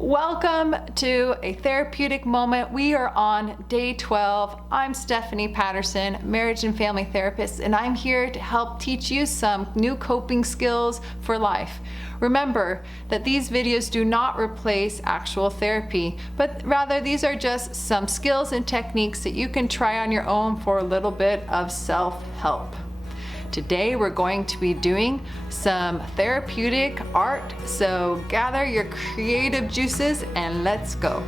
Welcome to a therapeutic moment. We are on day 12. I'm Stephanie Patterson, marriage and family therapist, and I'm here to help teach you some new coping skills for life. Remember that these videos do not replace actual therapy, but rather these are just some skills and techniques that you can try on your own for a little bit of self-help. Today we're going to be doing some therapeutic art, so gather your creative juices and let's go.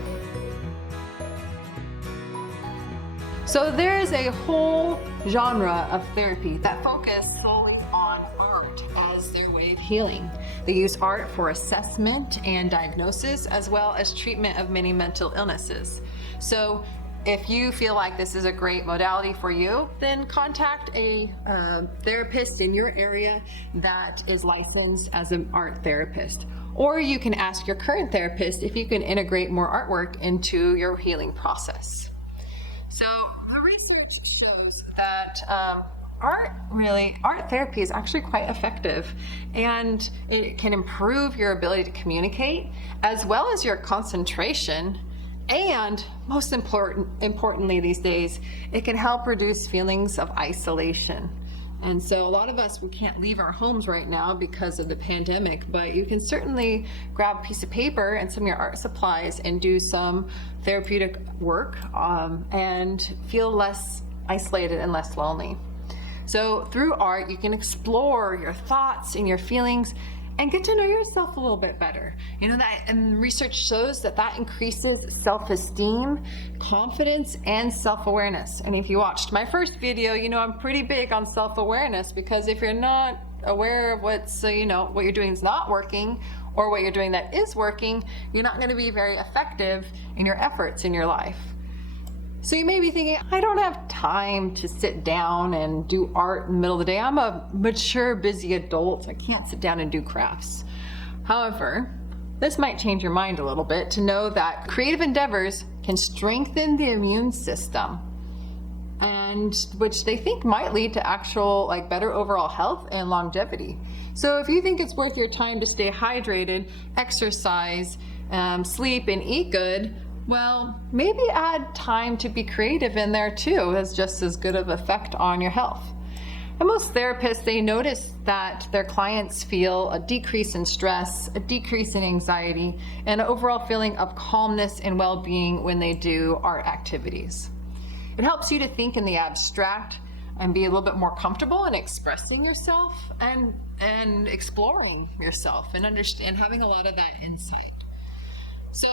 So there is a whole genre of therapy that focus solely on art as their way of healing. They use art for assessment and diagnosis as well as treatment of many mental illnesses. So if you feel like this is a great modality for you, then contact a therapist in your area that is licensed as an art therapist. Or you can ask your current therapist if you can integrate more artwork into your healing process. So the research shows that art therapy is actually quite effective, and it can improve your ability to communicate as well as your concentration. And most importantly these days, it can help reduce feelings of isolation. And so a lot of us, we can't leave our homes right now because of the pandemic, but you can certainly grab a piece of paper and some of your art supplies and do some therapeutic work and feel less isolated and less lonely. So through art, you can explore your thoughts and your feelings and get to know yourself a little bit better. You know that, and research shows that that increases self-esteem, confidence, and self-awareness. And if you watched my first video, you know I'm pretty big on self-awareness, because if you're not aware of what you're doing is not working, or what you're doing that is working, you're not going to be very effective in your efforts in your life. So you may be thinking, I don't have time to sit down and do art in the middle of the day. I'm a mature, busy adult. I can't sit down and do crafts. However, this might change your mind a little bit to know that creative endeavors can strengthen the immune system, and which they think might lead to actual better overall health and longevity. So if you think it's worth your time to stay hydrated, exercise, sleep, and eat good, well, maybe add time to be creative in there too. Has just as good of effect on your health. And most therapists, they notice that their clients feel a decrease in stress, a decrease in anxiety, and an overall feeling of calmness and well-being when they do art activities. It helps you to think in the abstract and be a little bit more comfortable in expressing yourself and exploring yourself and having a lot of that insight. So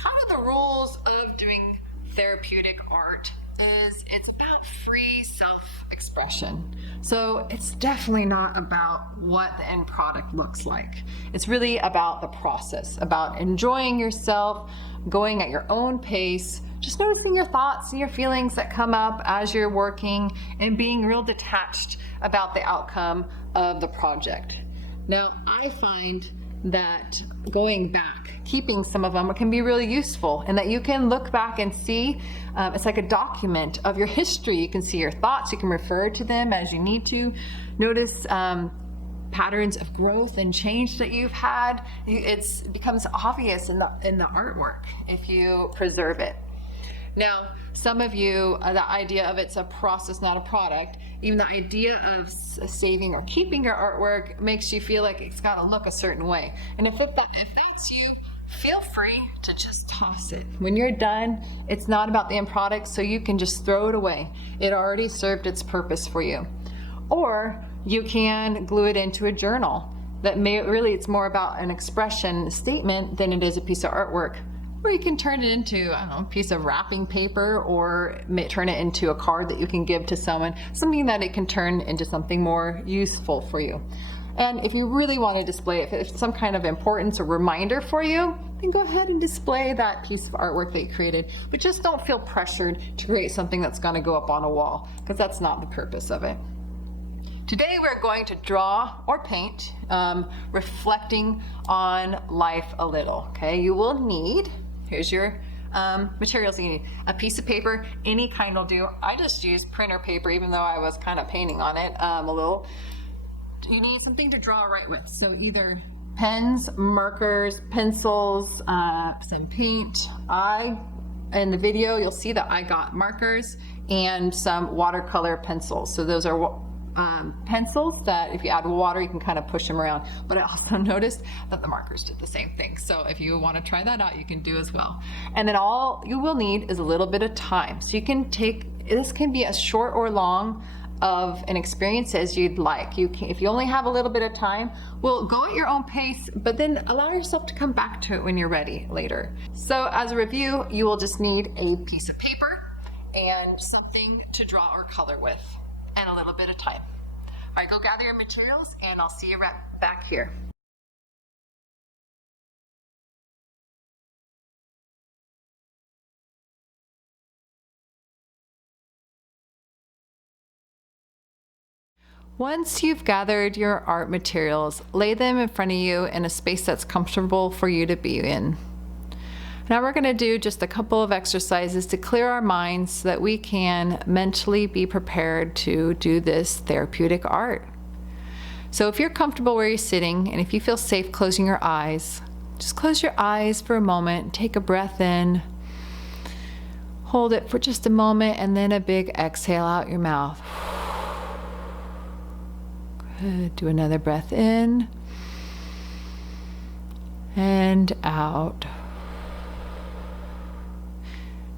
kind of the rules of doing therapeutic art is it's about free self-expression. So it's definitely not about what the end product looks like. It's really about the process, about enjoying yourself, going at your own pace, just noticing your thoughts and your feelings that come up as you're working, and being real detached about the outcome of the project. Now, I find that going back, keeping some of them can be really useful, and that you can look back and see, it's like a document of your history. You can see your thoughts, you can refer to them as you need to. Notice patterns of growth and change that you've had. It becomes obvious in the artwork if you preserve it. Now, some of you, the idea of it's a process, not a product, even the idea of saving or keeping your artwork makes you feel like it's got to look a certain way. And if that's you, feel free to just toss it. When you're done, it's not about the end product, so you can just throw it away. It already served its purpose for you. Or you can glue it into a journal. It's more about an expression statement than it is a piece of artwork. Or you can turn it into, a piece of wrapping paper, or turn it into a card that you can give to someone, something that it can turn into something more useful for you. And if you really want to display it, if it's some kind of importance or reminder for you, then go ahead and display that piece of artwork that you created. But just don't feel pressured to create something that's going to go up on a wall, because that's not the purpose of it. Today we're going to draw or paint, reflecting on life a little. Okay, you will need, here's your materials you need. A piece of paper, any kind will do. I just used printer paper, even though I was kind of painting on it a little. You need something to draw right with. So either pens, markers, pencils, some paint. In the video, you'll see that I got markers and some watercolor pencils. So those are pencils that if you add water, you can kind of push them around. But I also noticed that the markers did the same thing. So if you want to try that out, you can do as well. And then all you will need is a little bit of time. So you can this can be as short or long of an experience as you'd like. If you only have a little bit of time, well, go at your own pace, but then allow yourself to come back to it when you're ready later. So as a review, you will just need a piece of paper and something to draw or color with, and a little bit of time. All right, go gather your materials and I'll see you right back here. Once you've gathered your art materials, lay them in front of you in a space that's comfortable for you to be in. Now we're going to do just a couple of exercises to clear our minds so that we can mentally be prepared to do this therapeutic art. So if you're comfortable where you're sitting and if you feel safe closing your eyes, just close your eyes for a moment, take a breath in, hold it for just a moment, and then a big exhale out your mouth. Good. Do another breath in and out.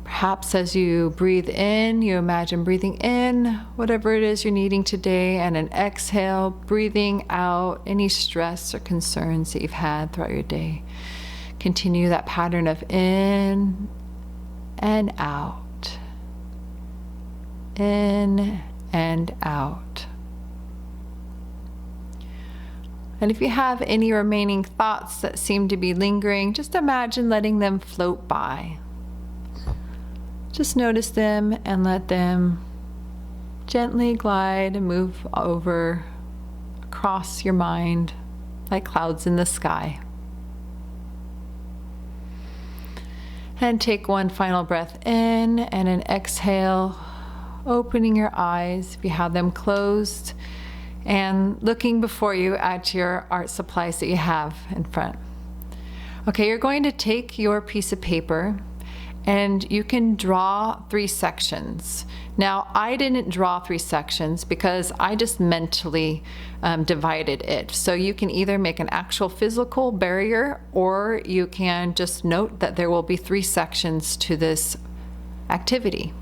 Perhaps as you breathe in, you imagine breathing in whatever it is you're needing today, and an exhale, breathing out any stress or concerns that you've had throughout your day. Continue that pattern of in and out, in and out. And if you have any remaining thoughts that seem to be lingering, just imagine letting them float by. Just notice them and let them gently glide and move over across your mind like clouds in the sky. And take one final breath in and an exhale, opening your eyes if you have them closed, and looking before you at your art supplies that you have in front. Okay, you're going to take your piece of paper and you can draw 3 sections. Now, I didn't draw 3 sections because I just mentally divided it. So you can either make an actual physical barrier, or you can just note that there will be 3 sections to this activity.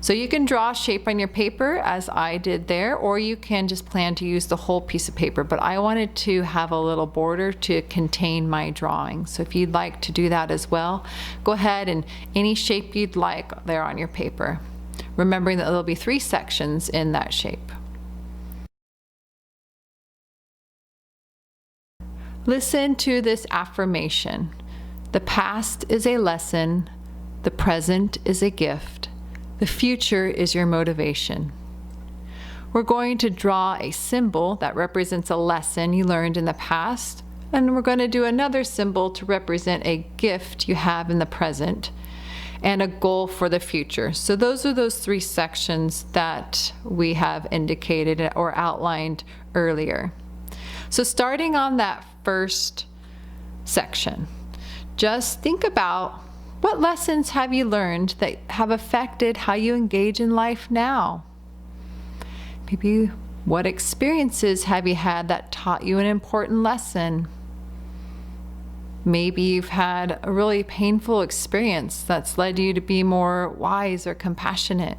So you can draw a shape on your paper as I did there, or you can just plan to use the whole piece of paper. But I wanted to have a little border to contain my drawing. So if you'd like to do that as well, go ahead and any shape you'd like there on your paper. Remembering that there'll be 3 sections in that shape. Listen to this affirmation. The past is a lesson. The present is a gift. The future is your motivation. We're going to draw a symbol that represents a lesson you learned in the past, and we're going to do another symbol to represent a gift you have in the present and a goal for the future. So those are those 3 sections that we have indicated or outlined earlier. So starting on that first section, just think about, what lessons have you learned that have affected how you engage in life now? Maybe what experiences have you had that taught you an important lesson? Maybe you've had a really painful experience that's led you to be more wise or compassionate.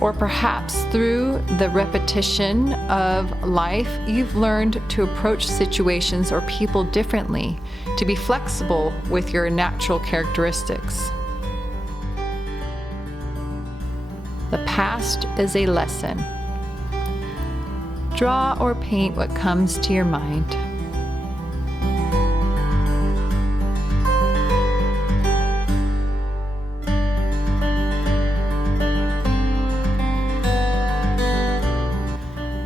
Or perhaps through the repetition of life, you've learned to approach situations or people differently, to be flexible with your natural characteristics. The past is a lesson. Draw or paint what comes to your mind.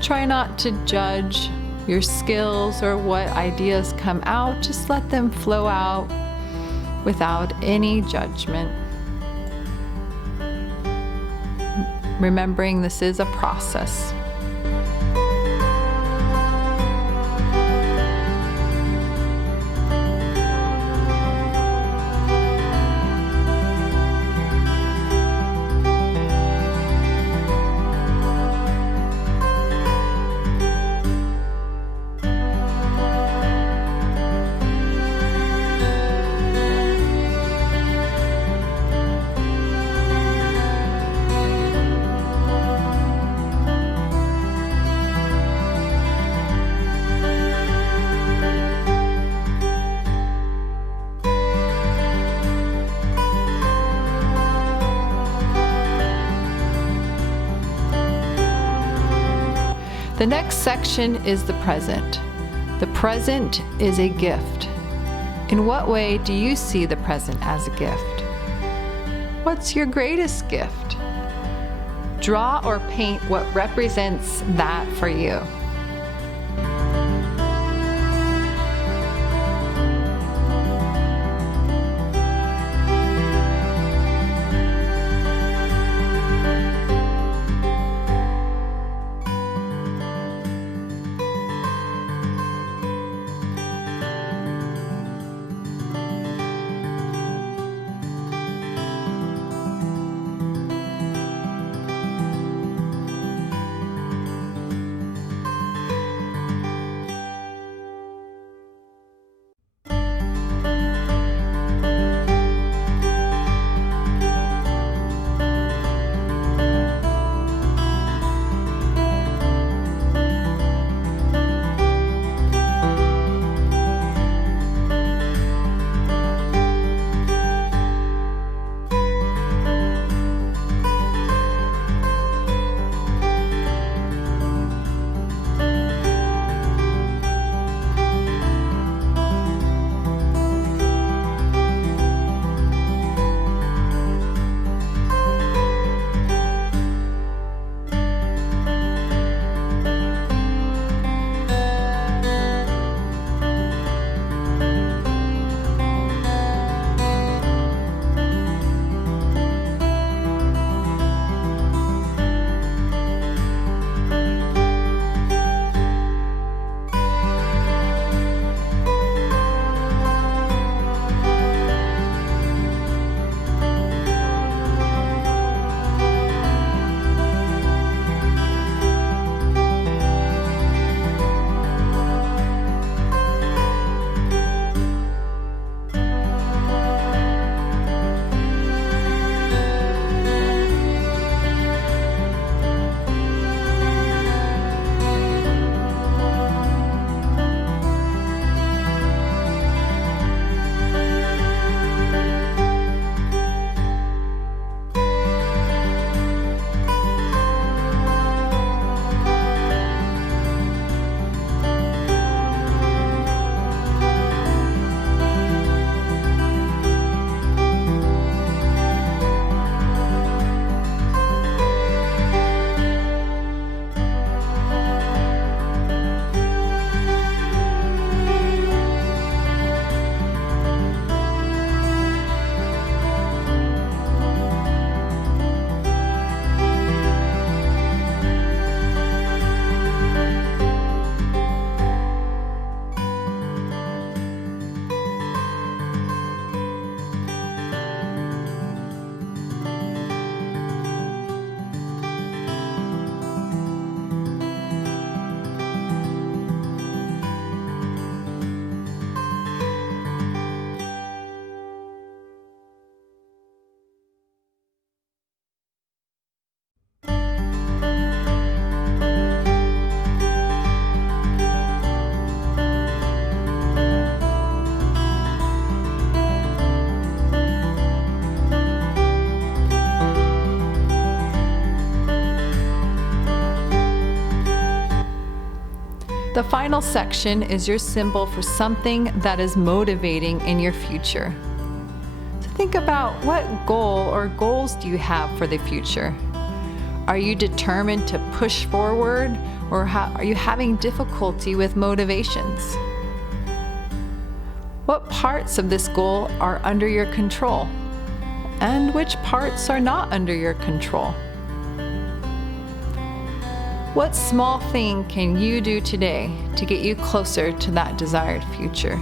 Try not to judge your skills or what ideas come out. Just let them flow out without any judgment. Remembering this is a process. The next section is the present. The present is a gift. In what way do you see the present as a gift? What's your greatest gift? Draw or paint what represents that for you. The final section is your symbol for something that is motivating in your future. So think about what goal or goals do you have for the future? Are you determined to push forward, or are you having difficulty with motivations? What parts of this goal are under your control? And which parts are not under your control? What small thing can you do today to get you closer to that desired future?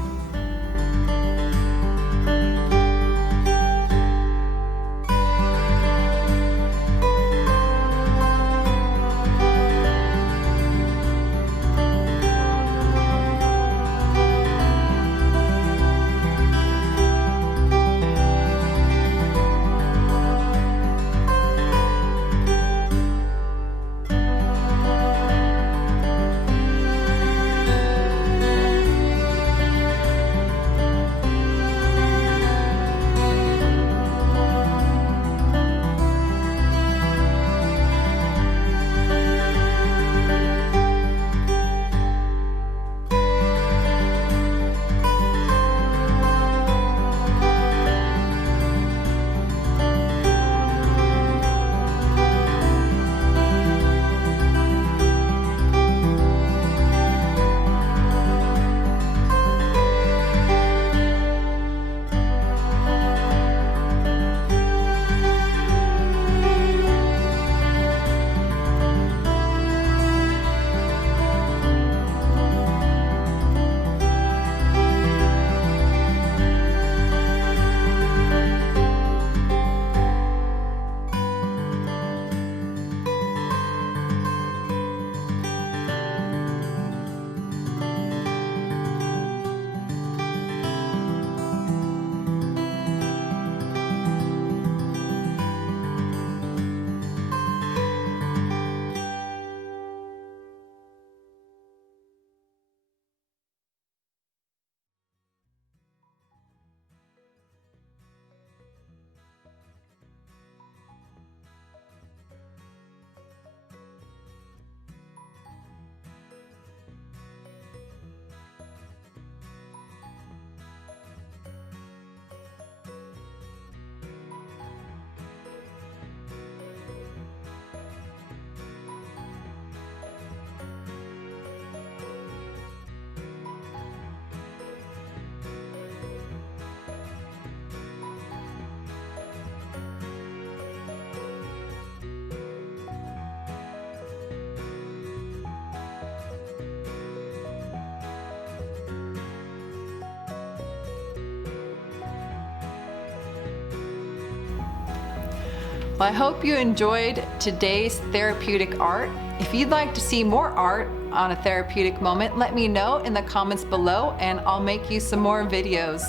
Well, I hope you enjoyed today's therapeutic art. If you'd like to see more art on a therapeutic moment, let me know in the comments below and I'll make you some more videos.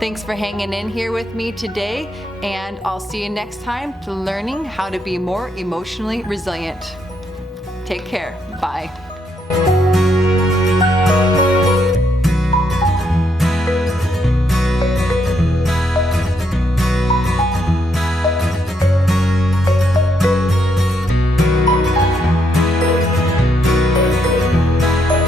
Thanks for hanging in here with me today, and I'll see you next time to learning how to be more emotionally resilient. Take care. Bye.